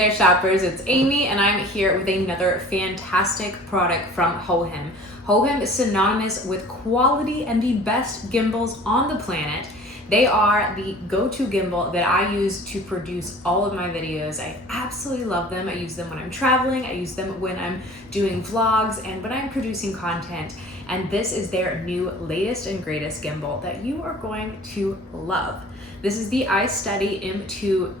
Hey shoppers, it's Amy and I'm here with another fantastic product from Hohem. Hohem is synonymous with quality and the best gimbals on the planet. They are the go-to gimbal that I use to produce all of my videos. I absolutely love them. I use them when I'm traveling, I use them when I'm doing vlogs, and when I'm producing content. And this is their new latest and greatest gimbal that you are going to love. This is the iSteady MT2.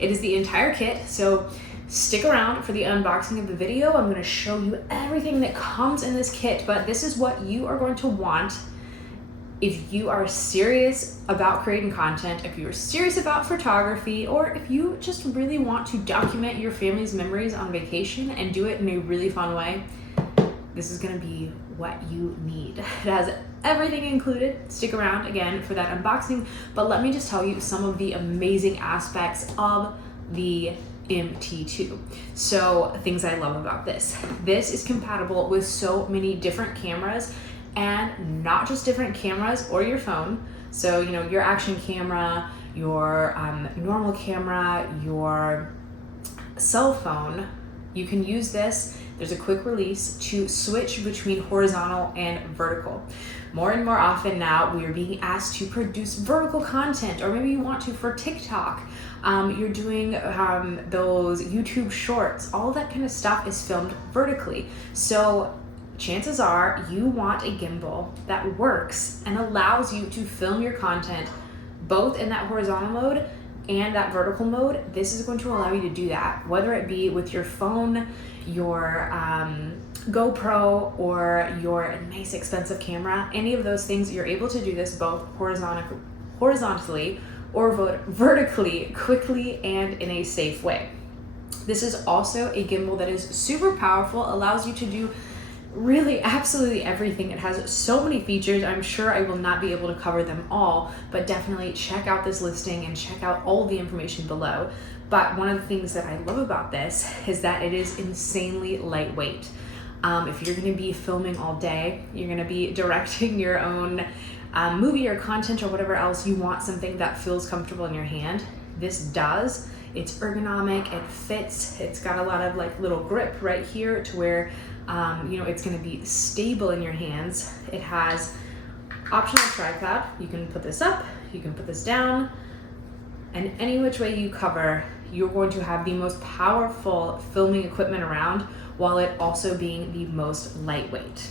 It is the entire kit, so stick around for the unboxing of the video. I'm going to show you everything that comes in this kit, but this is what you are going to want if you are serious about creating content, if you're serious about photography, or if you just really want to document your family's memories on vacation and do it in a really fun way. This is going to be what you need. It has everything included. Stick around again for that unboxing, but let me just tell you some of the amazing aspects of the MT2. So things I love about this. This is compatible with so many different cameras, and not just different cameras or your phone. So, you know, your action camera, your normal camera, your cell phone, you can use this. There's a quick release to switch between horizontal and vertical. More and more often now, we are being asked to produce vertical content, or maybe you want to for TikTok. You're doing those YouTube shorts. All that kind of stuff is filmed vertically. So chances are you want a gimbal that works and allows you to film your content both in that horizontal mode and that vertical mode. This is going to allow you to do that, whether it be with your phone, your GoPro, or your nice expensive camera. Any of those things, you're able to do this both horizontally or vertically, quickly and in a safe way. This is also a gimbal that is super powerful, allows you to do really absolutely everything. It has so many features. I'm sure I will not be able to cover them all, but definitely check out this listing and check out all the information below. But one of the things that I love about this is that it is insanely lightweight. If you're going to be filming all day, you're going to be directing your own movie or content or whatever else, you want something that feels comfortable in your hand. This does. It's ergonomic, it fits, it's got a lot of like little grip right here to where you know, it's going to be stable in your hands. It has optional tripod. You can put this up, you can put this down, and any which way you cover, you're going to have the most powerful filming equipment around, while it also being the most lightweight.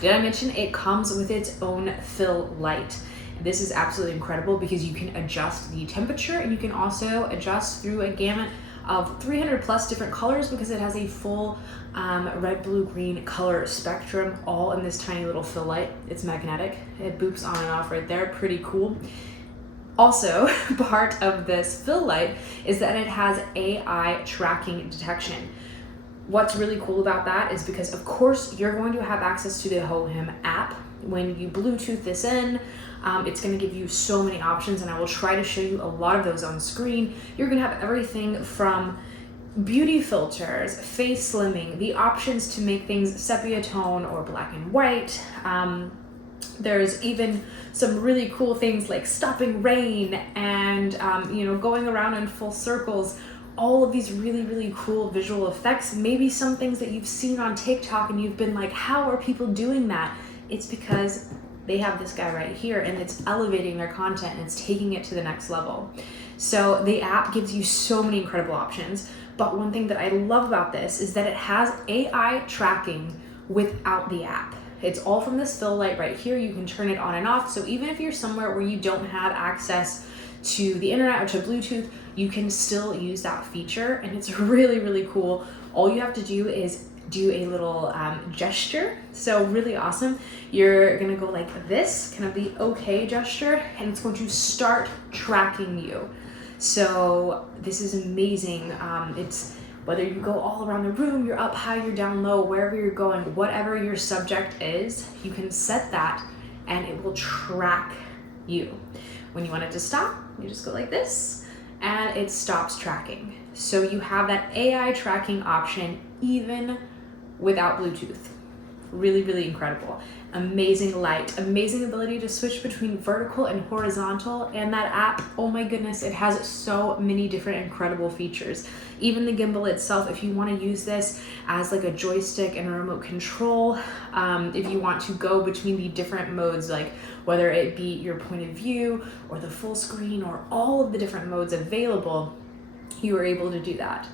Did I mention it comes with its own fill light? This is absolutely incredible because you can adjust the temperature, and you can also adjust through a gamut of 300 plus different colors, because it has a full red, blue, green color spectrum, all in this tiny little fill light. It's magnetic. It boops on and off right there. Pretty cool. Also, part of this fill light is that it has AI tracking detection. What's really cool about that is because, of course, you're going to have access to the Hohem app. When you Bluetooth this in, it's going to give you so many options, and I will try to show you a lot of those on screen. You're going to have everything from beauty filters, face slimming, the options to make things sepia tone or black and white. There's even some really cool things like stopping rain and you know, going around in full circles. All of these really, really cool visual effects. Maybe some things that you've seen on TikTok and you've been like, how are people doing that? It's because they have this guy right here, and it's elevating their content and it's taking it to the next level. So the app gives you so many incredible options. But one thing that I love about this is that it has AI tracking without the app. It's all from this fill light right here. You can turn it on and off. So even if you're somewhere where you don't have access to the internet or to Bluetooth, you can still use that feature, and it's really, really cool. All you have to do is do a little gesture. So really awesome. You're gonna go like this, kind of the okay gesture, and it's going to start tracking you. So this is amazing. It's whether you go all around the room, you're up high, you're down low, wherever you're going, whatever your subject is, you can set that and it will track you. When you want it to stop, you just go like this and it stops tracking. So you have that AI tracking option even without Bluetooth. Really, really incredible. Amazing light, amazing ability to switch between vertical and horizontal. And that app, oh my goodness, it has so many different incredible features. Even the gimbal itself, if you want to use this as like a joystick and a remote control, if you want to go between the different modes, like whether it be your point of view or the full screen or all of the different modes available, you are able to do that.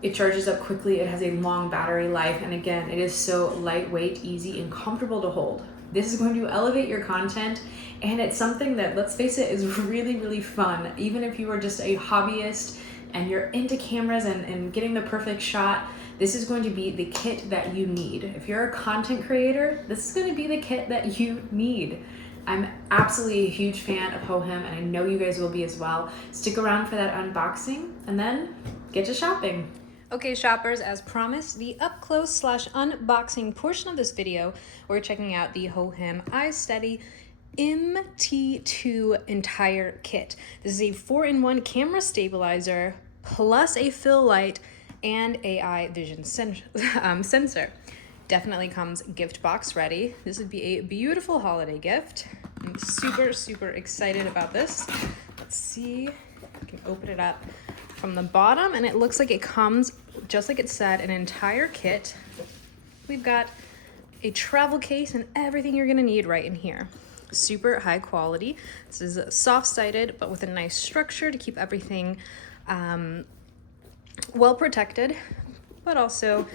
It charges up quickly, it has a long battery life, and again, it is so lightweight, easy, and comfortable to hold. This is going to elevate your content, and it's something that, let's face it, is really, really fun. Even if you are just a hobbyist and you're into cameras and getting the perfect shot, this is going to be the kit that you need. If you're a content creator, this is going to be the kit that you need. I'm absolutely a huge fan of Hohem, and I know you guys will be as well. Stick around for that unboxing, and then get to shopping. Okay, shoppers, as promised, the up-close/unboxing portion of this video, we're checking out the Hohem iSteady MT2 entire kit. This is a 4-in-1 camera stabilizer plus a fill light and AI vision sensor. Definitely comes gift box ready. This would be a beautiful holiday gift. I'm super, super excited about this. Let's see, I can open it up from the bottom, and it looks like it comes, just like it said, an entire kit. We've got a travel case and everything you're gonna need right in here. Super high quality. This is soft-sided, but with a nice structure to keep everything well protected, but also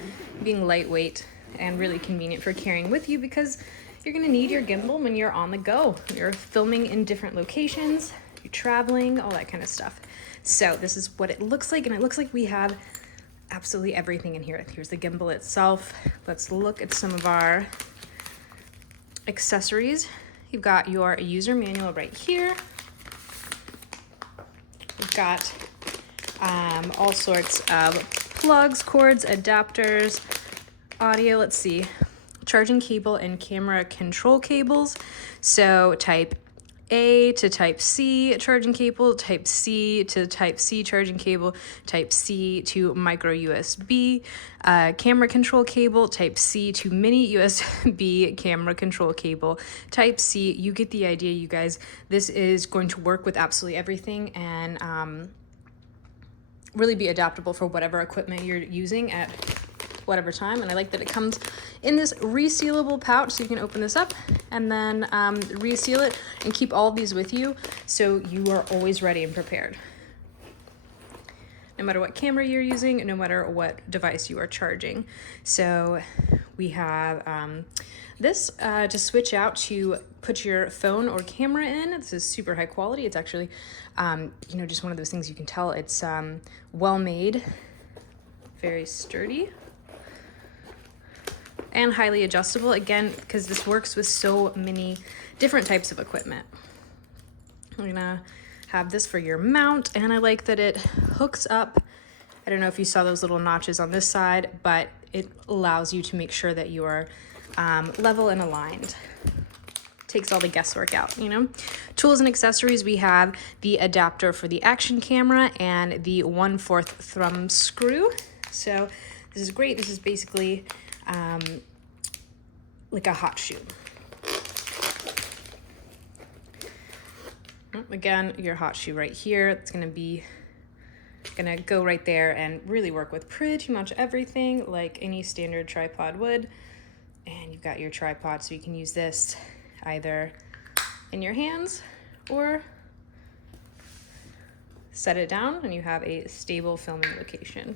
being lightweight and really convenient for carrying with you, because you're gonna need your gimbal when you're on the go. You're filming in different locations, you're traveling, all that kind of stuff. So this is what it looks like, and it looks like we have absolutely everything in here. Here's the gimbal itself. Let's look at some of our accessories. You've got your user manual right here. We've got all sorts of plugs, cords, adapters, audio, let's see, charging cable and camera control cables. So type A to type C charging cable, type C to type C charging cable, type C to micro USB camera control cable, type C to mini USB camera control cable, type C. You get the idea, you guys. This is going to work with absolutely everything, and really be adaptable for whatever equipment you're using at whatever time. And I like that it comes in this resealable pouch, so you can open this up and then reseal it and keep all of these with you, so you are always ready and prepared. No matter what camera you're using, no matter what device you are charging. So we have this to switch out to put your phone or camera in. This is super high quality. It's actually, you know, just one of those things you can tell it's well made, very sturdy, and highly adjustable, again, because this works with so many different types of equipment. I'm gonna have this for your mount, and I like that it hooks up. I don't know if you saw those little notches on this side, but it allows you to make sure that you are level and aligned. Takes all the guesswork out, you know? Tools and accessories, we have the adapter for the action camera and the 1/4 thumb screw. So this is great. This is basically like a hot shoe. Again, your hot shoe right here. It's gonna go right there and really work with pretty much everything like any standard tripod would. And you've got your tripod, so you can use this either in your hands or set it down and you have a stable filming location.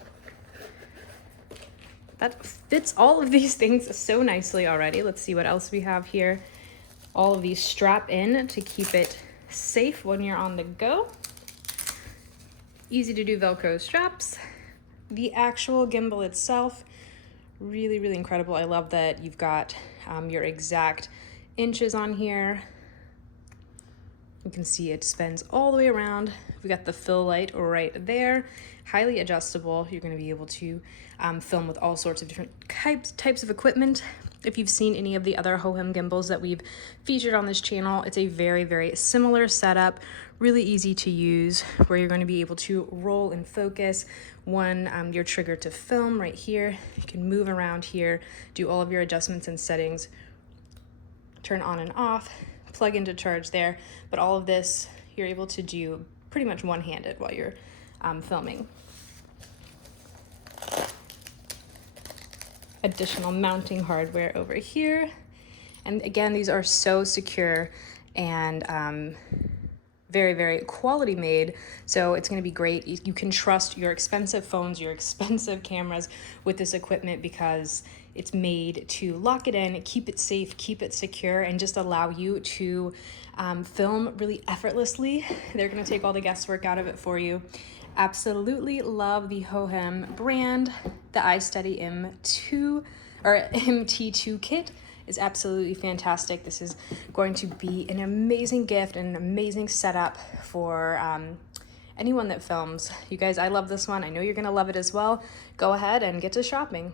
That fits all of these things so nicely already. Let's see what else we have here. All of these strap in to keep it safe when you're on the go. Easy to do Velcro straps. The actual gimbal itself, really, really incredible. I love that you've got your exact inches on here. You can see it spins all the way around. We got the fill light right there. Highly adjustable. You're going to be able to film with all sorts of different types of equipment. If you've seen any of the other Hohem gimbals that we've featured on this channel, it's a very, very similar setup, really easy to use, where you're going to be able to roll and focus your trigger to film right here. You can move around here, do all of your adjustments and settings, turn on and off, plug into charge there, but all of this you're able to do pretty much one-handed while you're filming. Additional mounting hardware over here. And again, these are so secure and very, very quality made. So it's going to be great. You can trust your expensive phones, your expensive cameras with this equipment because it's made to lock it in, keep it safe, keep it secure, and just allow you to film really effortlessly. They're going to take all the guesswork out of it for you. Absolutely love the Hohem brand. The iSteady M2 or MT2 kit is absolutely fantastic. This is going to be an amazing gift and an amazing setup for anyone that films. You guys, I love this one. I know you're gonna love it as well. Go ahead and get to shopping.